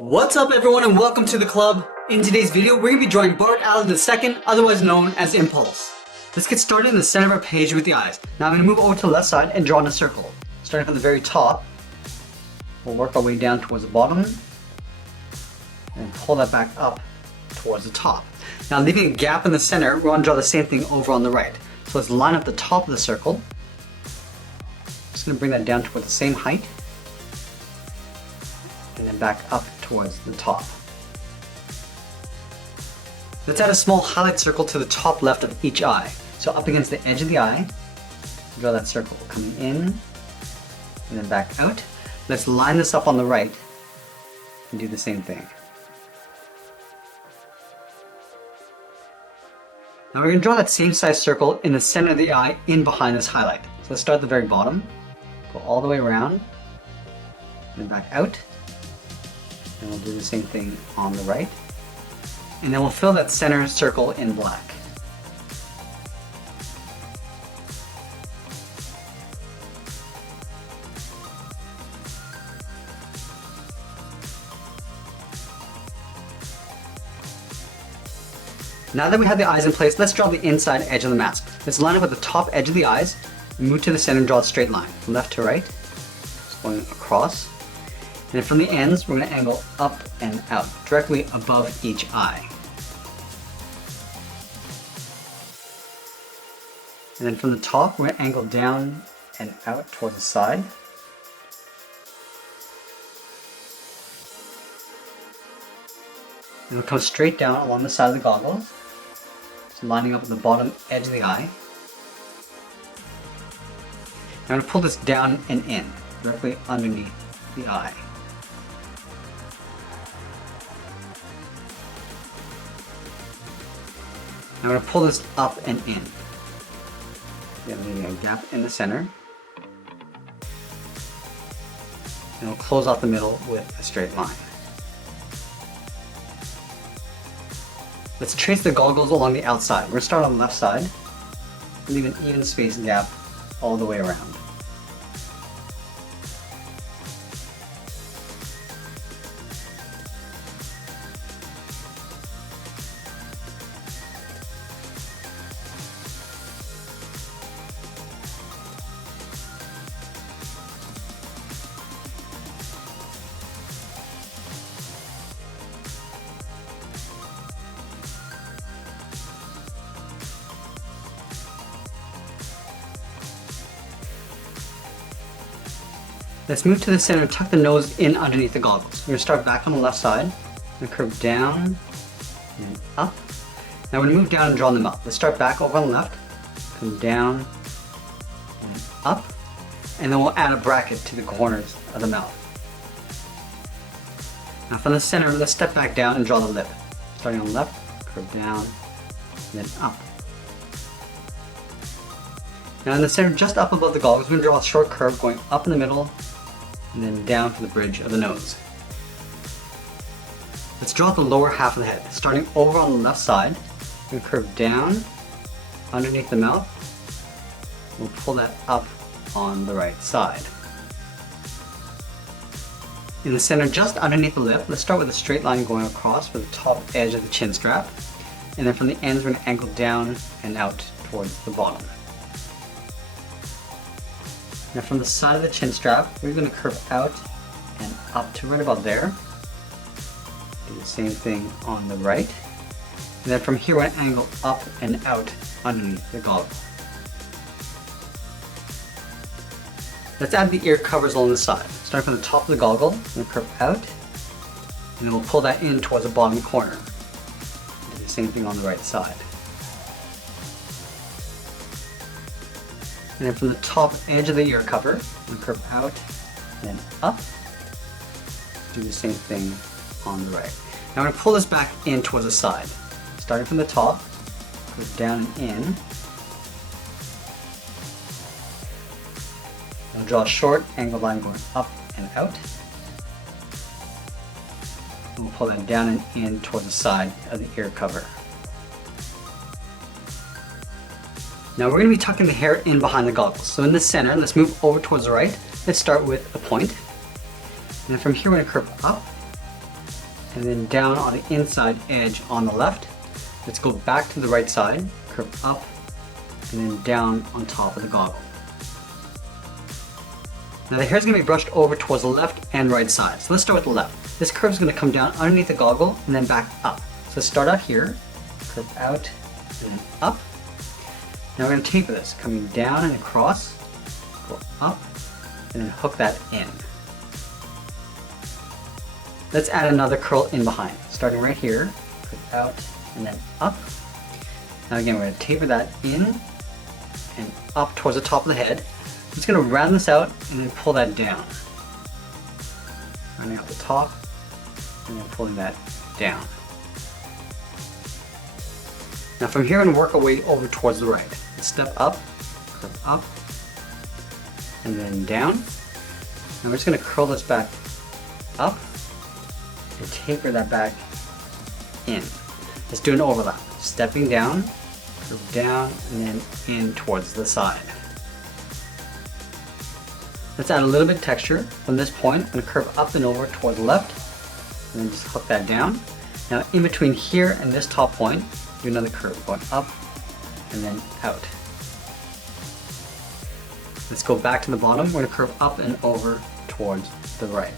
What's up everyone and welcome to the club. In today's video, we're going to be drawing Bart Allen II, otherwise known as Impulse. Let's get started in the center of our page with the eyes. Now I'm going to move over to the left side and draw in a circle. Starting from the very top, we'll work our way down towards the bottom and pull that back up towards the top. Now leaving a gap in the center, we're going to draw the same thing over on the right. So let's line up the top of the circle. Just going to bring that down towards the same height and then back up towards the top. Let's add a small highlight circle to the top left of each eye. So up against the edge of the eye, draw that circle coming in and then back out. Let's line this up on the right and do the same thing. Now we're going to draw that same size circle in the center of the eye in behind this highlight. So let's start at the very bottom, go all the way around, and then back out. And we'll do the same thing on the right. And then we'll fill that center circle in black. Now that we have the eyes in place, let's draw the inside edge of the mask. Let's line up with the top edge of the eyes, move to the center and draw a straight line from left to right, just going across. And then from the ends, we're going to angle up and out, directly above each eye. And then from the top, we're going to angle down and out towards the side. And we'll come straight down along the side of the goggles, just lining up with the bottom edge of the eye. Now I'm going to pull this down and in, directly underneath the eye. Now I'm going to pull this up and in. Leaving a gap in the center. And we'll close off the middle with a straight line. Let's trace the goggles along the outside. We're going to start on the left side, leave an even space gap all the way around. Let's move to the center and tuck the nose in underneath the goggles. We're going to start back on the left side and curve down and up. Now we're going to move down and draw them up. Let's start back over on the left, come down and up, and then we'll add a bracket to the corners of the mouth. Now from the center, let's step back down and draw the lip. Starting on the left, curve down, and then up. Now in the center, just up above the goggles, we're going to draw a short curve going up in the middle, and then down to the bridge of the nose. Let's draw the lower half of the head. Starting over on the left side, we're going to curve down underneath the mouth. We'll pull that up on the right side. In the center, just underneath the lip, let's start with a straight line going across for the top edge of the chin strap. And then from the ends, we're going to angle down and out towards the bottom. Now from the side of the chin strap, we're going to curve out and up to right about there. Do the same thing on the right. And then from here, we're going to angle up and out underneath the goggle. Let's add the ear covers along the side. Starting from the top of the goggle, we're going to curve out, and then we'll pull that in towards the bottom corner. Do the same thing on the right side. And then from the top edge of the ear cover, we curve out and then up. Do the same thing on the right. Now I'm going to pull this back in towards the side. Starting from the top, curve down and in. I'll draw a short angled line going up and out. And we'll pull that down and in towards the side of the ear cover. Now we're going to be tucking the hair in behind the goggles. So in the center, let's move over towards the right. Let's start with a point. And then from here we're going to curve up and then down on the inside edge on the left. Let's go back to the right side, curve up, and then down on top of the goggle. Now the hair is going to be brushed over towards the left and right side. So let's start with the left. This curve is going to come down underneath the goggle and then back up. So start out here, curve out, and then up. Now we're going to taper this, coming down and across, go up, and then hook that in. Let's add another curl in behind, starting right here, curve out, and then up. Now again, we're going to taper that in and up towards the top of the head. I'm just going to round this out and then pull that down. Rounding out the top and then pulling that down. Now from here, I'm going to work our way over towards the right. Let's step up, curve up, and then down. Now we're just going to curl this back up and taper that back in. Let's do an overlap. Stepping down, curve down, and then in towards the side. Let's add a little bit of texture. From this point, I'm going to curve up and over towards the left, and then just hook that down. Now in between here and this top point, do another curve, going up and then out. Let's go back to the bottom. We're going to curve up and over towards the right.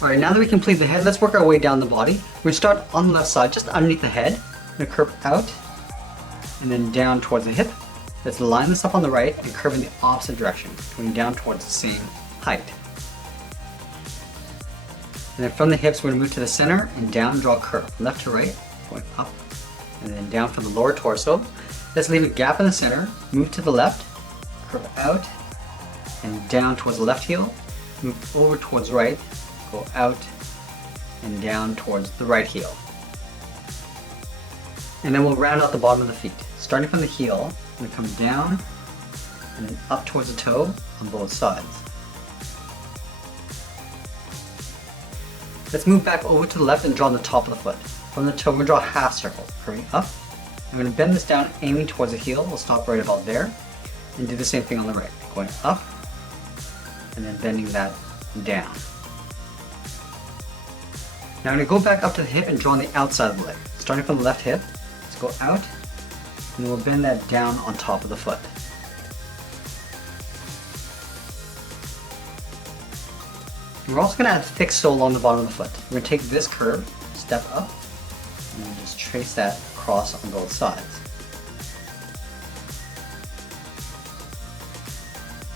Alright, now that we complete the head, let's work our way down the body. We're going to start on the left side, just underneath the head. We're going to curve out and then down towards the hip. Let's line this up on the right and curve in the opposite direction, going down towards the same height. And then from the hips, we're going to move to the center and down, draw a curve, left to right, going up, and then down for the lower torso. Let's leave a gap in the center, move to the left, curve out, and down towards the left heel, move over towards right, go out, and down towards the right heel. And then we'll round out the bottom of the feet. Starting from the heel, I'm going to come down, and then up towards the toe on both sides. Let's move back over to the left and draw on the top of the foot. From the toe, we're going to draw a half circle, curving up. I'm going to bend this down, aiming towards the heel. We'll stop right about there, and do the same thing on the right, going up, and then bending that down. Now I'm going to go back up to the hip and draw on the outside of the leg. Starting from the left hip, let's go out, and we'll bend that down on top of the foot. We're also going to add a thick sole on the bottom of the foot. We're going to take this curve, step up, and then just trace that across on both sides.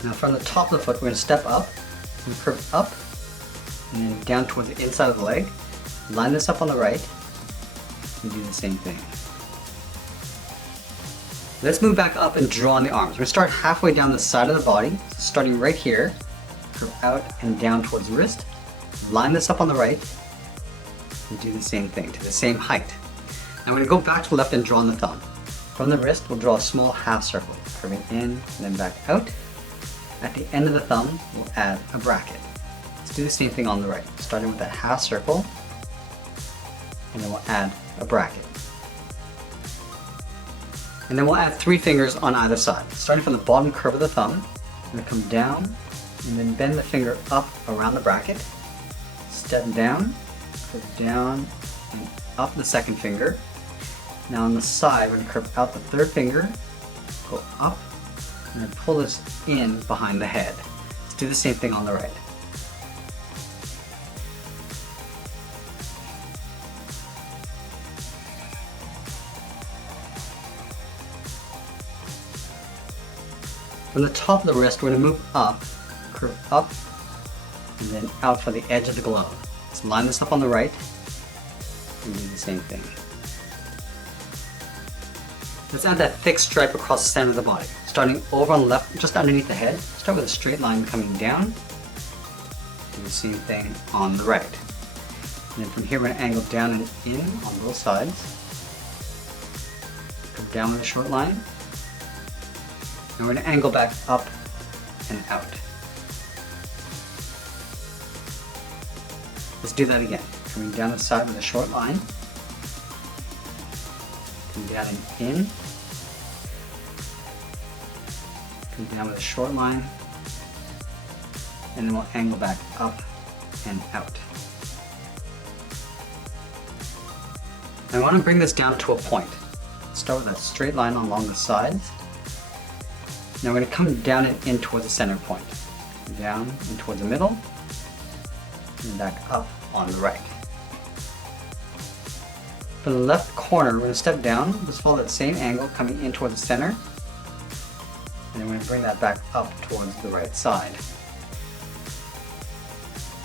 Now from the top of the foot, we're going to step up, and curve up, and then down towards the inside of the leg. Line this up on the right, and do the same thing. Let's move back up and draw on the arms. We're going to start halfway down the side of the body, so starting right here, curve out and down towards the wrist. Line this up on the right, and do the same thing to the same height. Now we're going to go back to the left and draw on the thumb. From the wrist, we'll draw a small half circle, curving in and then back out. At the end of the thumb, we'll add a bracket. Let's do the same thing on the right, starting with that half circle, and then we'll add a bracket. And then we'll add 3 fingers on either side. Starting from the bottom curve of the thumb, I'm going to come down and then bend the finger up around the bracket, step down, curve down, and up the second finger. Now on the side, we're going to curve out the third finger, go up, and then pull this in behind the head. Let's do the same thing on the right. From the top of the wrist, we're going to move up, curve up, and then out for the edge of the glove. Let's line this up on the right, and do the same thing. Let's add that thick stripe across the center of the body. Starting over on the left, just underneath the head, start with a straight line coming down, do the same thing on the right. And then from here, we're going to angle down and in on both sides, come down with a short line, and we're going to angle back up and out. Let's do that again. Coming down the side with a short line, come down and in, come down with a short line, and then we'll angle back up and out. I want to bring this down to a point. Start with a straight line along the sides. Now we're going to come down and in towards the center point. Down and towards the middle, and back up on the right. For the left corner, we're going to step down, just follow that same angle coming in towards the center, and then we're going to bring that back up towards the right side.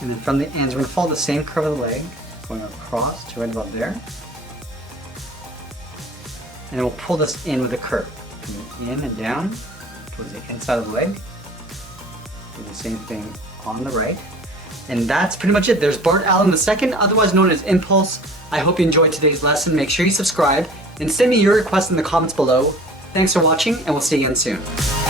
And then from the ends, we're going to follow the same curve of the leg, going across to right about there. And then we'll pull this in with a curve, coming in and down towards the inside of the leg. Do the same thing on the right. And that's pretty much it. There's Bart Allen II, otherwise known as Impulse. I hope you enjoyed today's lesson. Make sure you subscribe and send me your requests in the comments below. Thanks for watching, and we'll see you again soon.